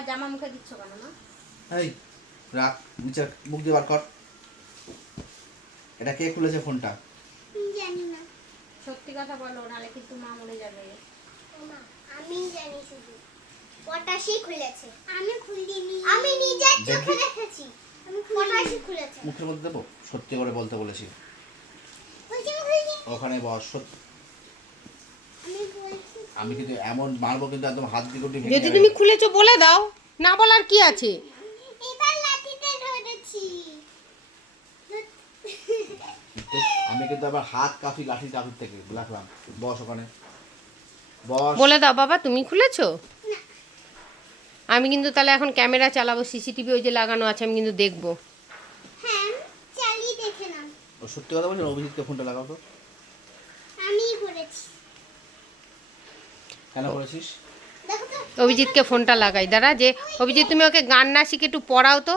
আবার জামা মুখে দিচ্ছ কেন না এই রাখ নিচে মুখ দিয়ে বার কর। এটা কে খুলেছে ফোনটা? জানি না। সত্যি কথা বলো নাহলে কিন্তু মা মরে যাবে। আমি জানি শুধু। পটাশি খুলেছে। আমি খুলিনি। আমি নিজের চোখে দেখেছি। আমি পটাশি খুলেছে। মুখের মধ্যে দেবো। সত্যি করে বলতে বলেছি। ওখানে বস সত্যি। আমি কিন্তু এমন মারবো কিন্তু একদম হাত দিয়ে গুটি যদি তুমি খুলেছো বলে দাও। না বলার কি আছে? এবার লাঠিতে ধরেছি। আমি কিন্তু আবার হাত কাফি লাঠি কাফির থেকে। রাখলাম বস ওখানে। বস। বলে দাও বাবা তুমি খুলেছো? আমি কিন্তু তাহলে এখন ক্যামেরা চালাবো সিসিটিভি ওই যে লাগানো আছে আমি কিন্তু দেখব। হ্যাঁ চালিয়ে দেখে নাও। ও সত্যি কথা বলছেন? অভিজিৎকে ফোনটা লাগাও তো। আমি করেছি। অভিজিৎকে ফোনটা লাগাই। দাঁড়া যে অভিজিৎ তুমি ওকে গান না শিখে একটু পড়াও তো।